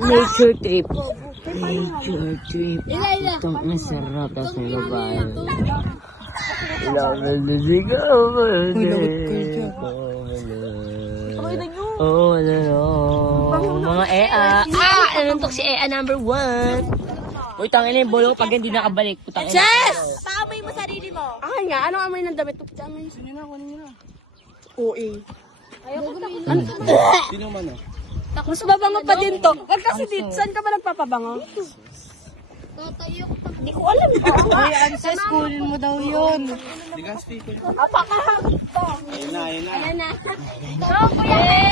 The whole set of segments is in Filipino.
Nature trip. Nature trip. Itong masarap. Tapos may babae. Oh, ano. Mga Ea. Nanuntok si Ea number 1. Uy, tangin na yung bolo pag hindi nakabalik. Jess! Paamoy mo sarili mo. Ay nga, anong amoy ng damit mo? Sige na, kunin nyo na. OA. Sino man ah? Mas babango pa din to. Wag kasi dito, saan ka ba nagpapabango? Hindi ko alam. Sa school mo daw yun. Di ka speaker. Apakahagto. Ayun na.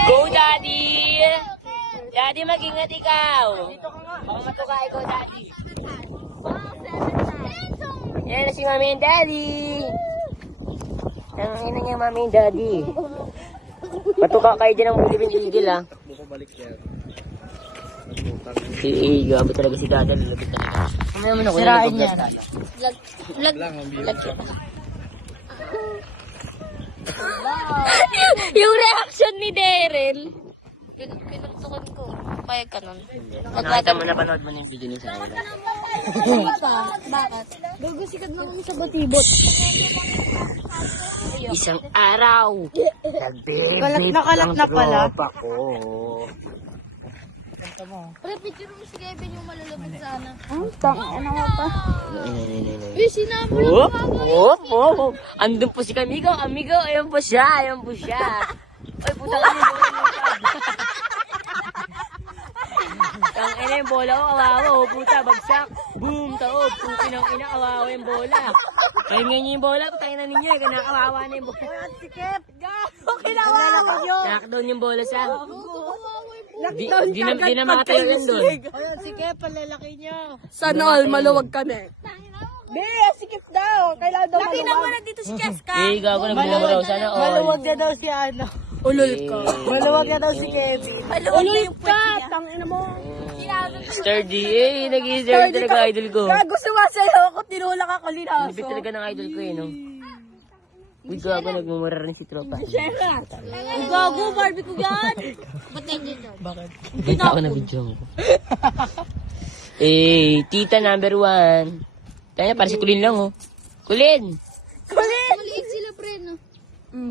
Go, Daddy! Daddy, mag-ingat ikaw. Baka matuka ikaw, Daddy. Yan na si Mami and Daddy. Ang ina niya, Mami and Daddy. Matuka kayo dyan ang bulibin-ligil, ha? Buko balik yan. Gabi talaga si Dada, lalabit talaga. Kamaya mo na ko. Sirain niya. Lang ang biyo. Yung reaction ni Daryl. Pinuntukan ko. Payag ka nun. Nakita mo, napanood mo na yung video ni Sarah. Bakit? Gugusikat mo kami sa batibot. Isang araw. Nakalat na pala. Ko. Pre, picture mo si Kevin yung malalabit sana. Ano nga pa? Uy, sinabo lang. Oh. Andun po si Kamigo. Amigo, ayan po siya. Ay, putang ina yung Tang ina yung bola ko, kawawa. Puta, bagsak. Boom, taob. Putin ang ina, kawawa yung bola. Kaya ngayon yung bola, putang ina ninyo. Kanakawawa na yung bola. Sikip! Kinawawa nyo. Nakakdown yung bola sa. Di na makatayo yan doon. Ayun, sikip, palalaki niya. Sana all, maluwag kami. Be, sikip daw. Kailangan daw maluwag. Nakita mo na dito si Cheska. Eh, gago nagmumuraw. Sana all. Maluwag na daw si ano. Ulol ka. Maluwag na daw si Kevin. Ulol ka. Tangina mo. Sturdy. Nag-i-sturdy talaga idol ko. Gago sumasayaw ako. Tinulak ako linaso. Libit talaga ng idol ko eh, no? Uy, gago, nagmumura rin si tropa. Ang gago, Barbie ko yan. Ba't nandiyan doon? Hindi na ako na-video mo. Tita number 1. Kaya para si Kulin lang, oh. Kulin! Maliit sila, pre, no?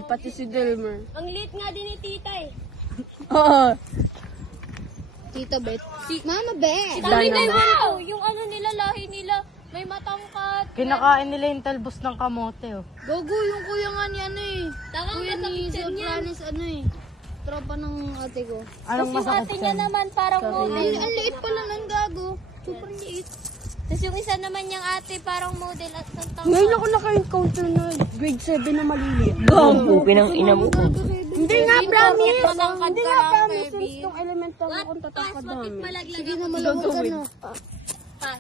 Pati si Delmer. Ang liit nga din ni Tita, eh. Oo. Tita Bet. Mama Bet. Dami na wow! Yung ano nila, lahi nila, may matangkat. Kinakain nila yung talbos ng kamote, oh. Gogo, yung kuya nga ni ano eh. Kuya ni Sopranos, ano eh. Tropa ng ate ko. Anong masakit Ate niya naman parang model. Ang liit pala ng gago. Super liit. Tapos yung isa naman niyang ate parang model at santang. Ngayon ako naka-encounter na grade 7 na maliliit. Gago, pinang ina mo ko. Hindi nga promise. Hindi nga promise. Since itong elemental akong tatakad namin. Sige na malawag ka na.